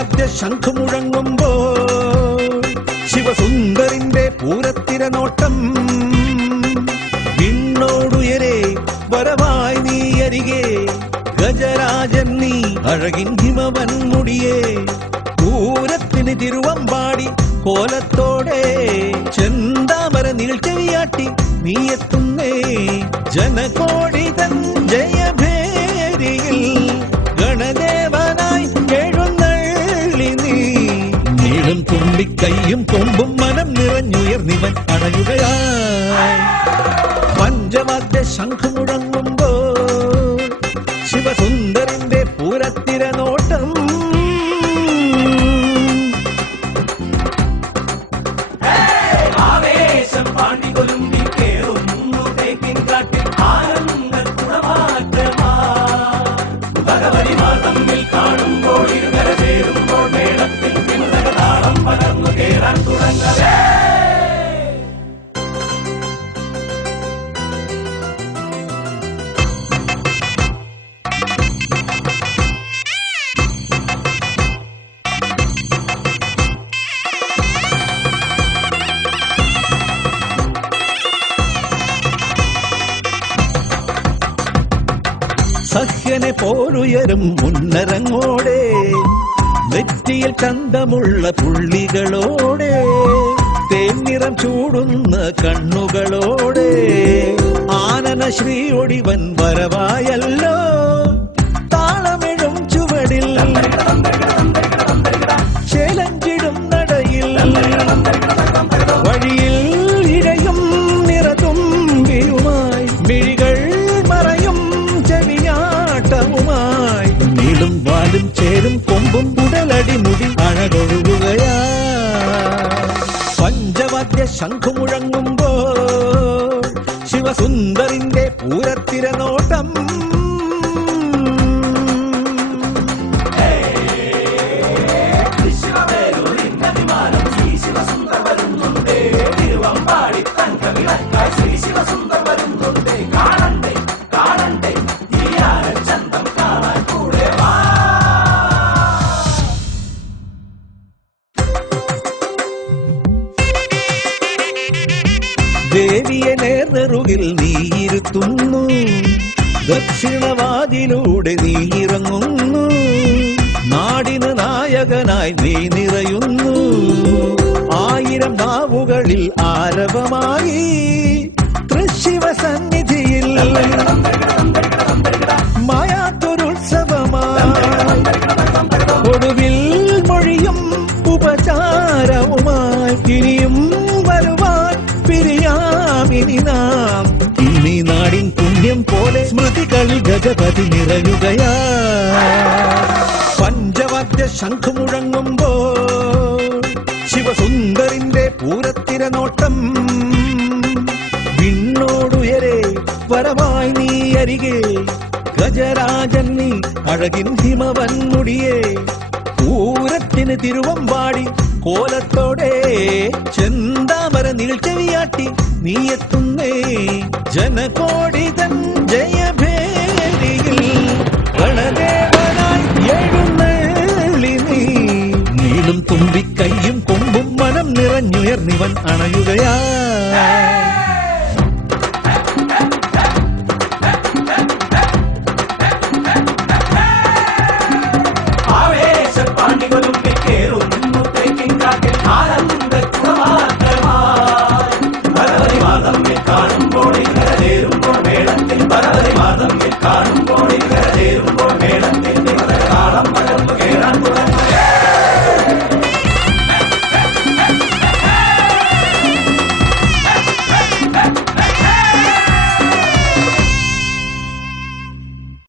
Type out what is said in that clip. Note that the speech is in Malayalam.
പഞ്ചവാദ്യ ശംഖുമുഴങ്ങുമ്പോ ശിവസുന്ദരിന്റെ പൂരത്തിര നോട്ടം വിണ്ണോടുയരെ വരവായി നീ അരികെ ഗജരാജൻ നീ അഴകിൻ ഹിമവൻ മുടിയേ പൂരത്തിന് തിരുവമ്പാടി കോലത്തോടെ ചെന്താമര നീൾച്ചെവിയാട്ടി നീ എത്തുന്നേ ജനകോടി തൻ ജയഭേരിയിൽ ഗണദേവനായി എഴുന്നള്ളി നീ നീളും തുമ്പിക്കൈയും കൊമ്പും മനം നിറഞ്ഞുയർന്നിവൻ അണയുകയായി പഞ്ചവാദ്യ ശംഖുമുഴങ്ങുമ്പോ ശിവസുന്ദരിന്റെ പൂരത്തിര നോട്ടം സഹ്യനെ പോലുയരും മുന്നരങ്ങോടെ നെറ്റിയിൽ ചന്തമുള്ള പുള്ളികളോടെ തേന്നിറം ചൂടുന്ന കണ്ണുകളോടെ ആനന ശ്രീയൊടിവൻ വരവായല്ലോ താളമെഴും ചുവടിൽ ചേലഞ്ചിടും നടയിൽ വഴിയിൽ ഇഴയും നിറതുമ്പിയുമായി മിഴികൾ മറയും ചെവിയാട്ടവുമായി നീളും വാലും ചേരും കൊമ്പും ഉടലടി മുടി അഴകൊഴുകുകയാ പഞ്ചവാദ്യ ശംഖുമുഴങ്ങുമ്പോ ശിവസുന്ദരിന്റെ പൂരത്തിര നോട്ടം ദേവിയെ നേർനെറുകിൽ നീയിരുത്തുന്നു ദക്ഷിണവാതിലൂടെ നീ ഇറങ്ങുന്നു നാടിന് നായകനായി നീ നിറയുന്നു ആയിരം നാവുകളിൽ ആരവമായി തൃശിവ സന്നിധിയിൽ മായാത്തൊരുത്സവമായി ഒടുവിൽ മൊഴിയും ഉപചാരവുമായി ഇനിയും വരുവാൻ പിരിയാമിനി നാം ഇനി നാടിൻ പുണ്യം പോലെ സ്മൃതികളിൽ ഗജപതി നിറയുകയാ പഞ്ചവാദ്യ ശംഖുമുഴങ്ങുമ്പോ ശിവസുന്ദരിന്റെ പൂരത്തിര നോട്ടം വിണ്ണോടുയരെ വരവായി നീ അരികെ ഗജരാജൻ നീ അഴകിൻ ഹിമവൻ മുടിയേ പൂരത്തിന് തിരുവമ്പാടി കോലത്തോടെ ചെന്താമര നീൾച്ചെവിയാട്ടി നീ എത്തുന്നേ ജനകോടി തൻ ജയഭേരിയിൽ ഗണദേവനായി എഴുന്നള്ളി നീ നീളും തുമ്പിക്കൈയും കൊമ്പും മനം നിറഞ്ഞുയർന്നിവൻ അണയുകയാ കാണുമ്പോൾ മേളത്തിൽ